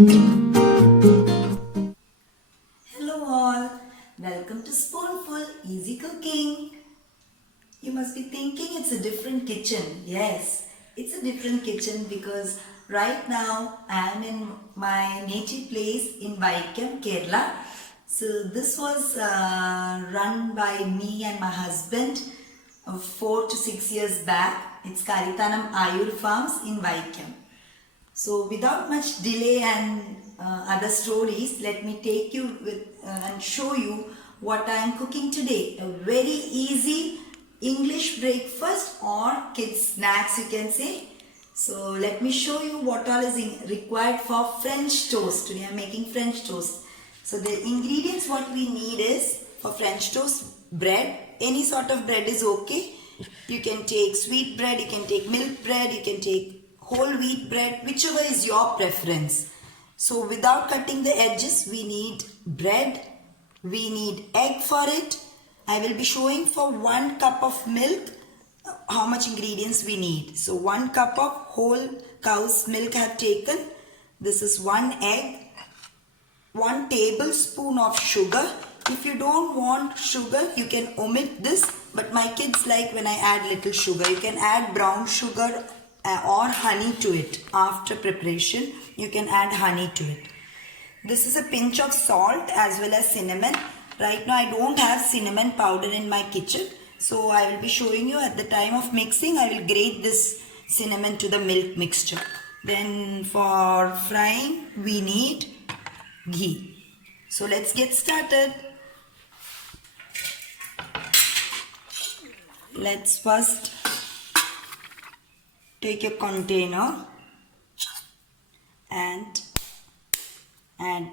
Hello all, welcome to Spoonful Easy Cooking. You must be thinking it's a different kitchen. Yes, it's a different kitchen because right now I am in my native place in Vaikam, Kerala. So this was run by me and my husband 4 to 6 years back. It's Karitanam Ayur Farms in Vaikam. So without much delay and other stories, let me take you with and show you what I am cooking today. A very easy English breakfast or kids snacks, you can say. So let me show you what all is required for French toast. Today I am making French toast. So the ingredients what we need is for French toast: bread. Any sort of bread is okay. You can take sweet bread, you can take milk bread, you can take whole wheat bread, whichever is your preference. So without cutting the edges, we need bread, we need egg for it. I will be showing for 1 cup of milk how much ingredients we need. So 1 cup of whole cow's milk I have taken. This is 1 egg, 1 tablespoon of sugar. If you don't want sugar, you can omit this, but my kids like when I add little sugar. You can add brown sugar or honey to it. After preparation, you can add honey to it. This is a pinch of salt as well as cinnamon. Right now I don't have cinnamon powder in my kitchen, so I will be showing you at the time of mixing. I will grate this cinnamon to the milk mixture. Then for frying we need ghee. So let's get started. Let's first take a container and add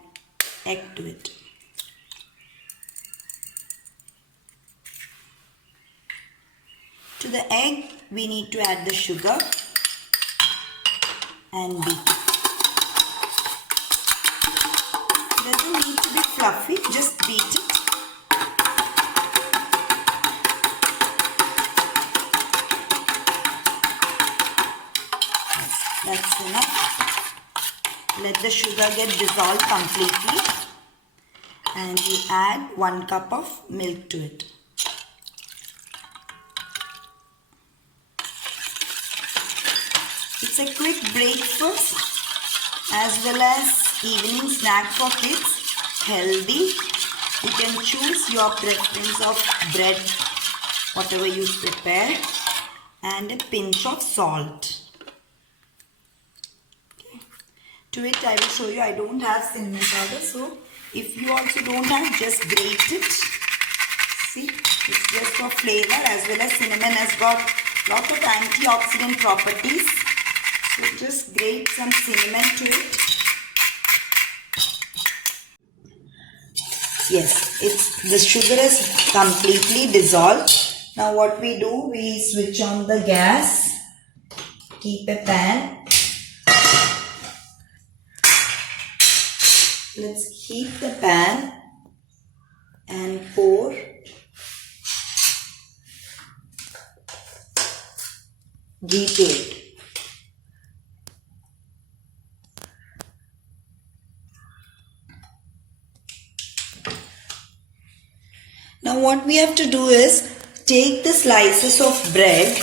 egg to it. To the egg we need to add the sugar and beat it. It doesn't need to be fluffy, just beat it. That's enough. Let the sugar get dissolved completely and you add 1 cup of milk to it. It's a quick breakfast as well as evening snack for kids. Healthy. You can choose your preference of bread, whatever you prepare, and a pinch of salt. To it I will show you, I don't have cinnamon powder, so if you also don't have, just grate it. See, it's just for flavor, as well as cinnamon has got lot of antioxidant properties. So just grate some cinnamon to it. Yes, the sugar is completely dissolved. Now what we do, we switch on the gas, keep a pan. Let's heat the pan and pour ghee to it. Now what we have to do is take the slices of bread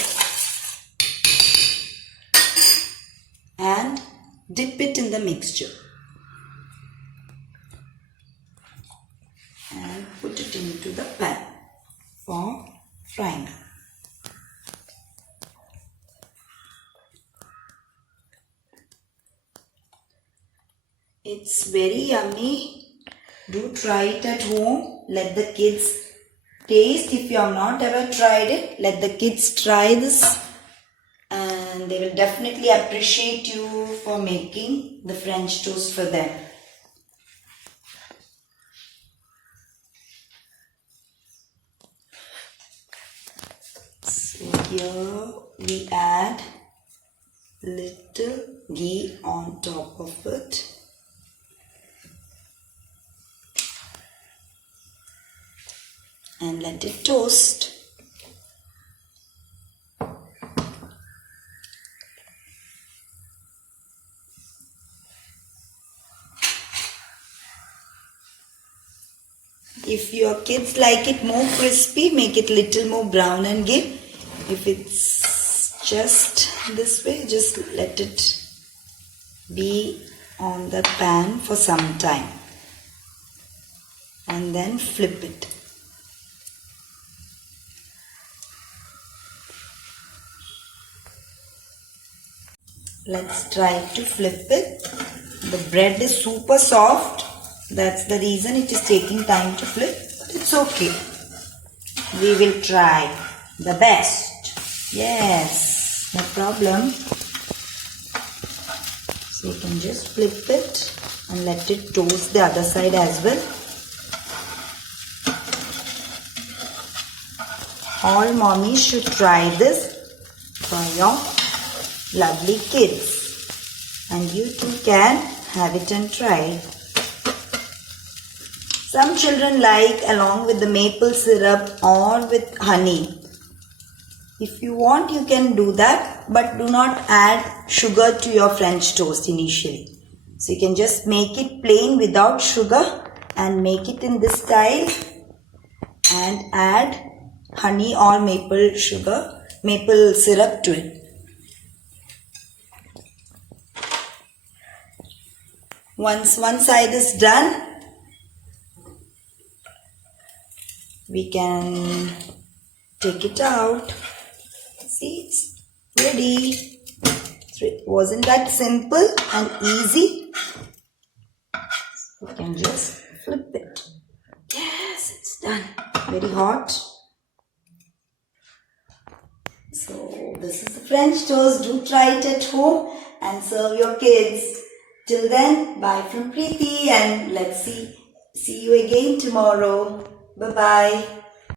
and dip it in the mixture. And put it into the pan for frying. It's very yummy. Do try it at home. Let the kids taste. If you have not ever tried it, let the kids try this and they will definitely appreciate you for making the French toast for them. So here we add little ghee on top of it. And let it toast. If your kids like it more crispy, make it little more brown and give. If it's just this way, just let it be on the pan for some time. And then flip it. Let's try to flip it. The bread is super soft. That's the reason it is taking time to flip. But it's okay. We will try the best. Yes, no problem. So you can just flip it and let it toast the other side as well. All mommies should try this for your lovely kids. And you too can have it and try. Some children like along with the maple syrup or with honey. If you want, you can do that, but do not add sugar to your French toast initially. So you can just make it plain without sugar and make it in this style and add honey or maple syrup to it. Once one side is done, we can take it out. See, it's ready. Wasn't that simple and easy? You can just flip it. Yes, it's done. Very hot. So this is the French toast. Do try it at home and serve your kids. Till then, bye from Preeti, and let's see you again tomorrow. Bye-bye.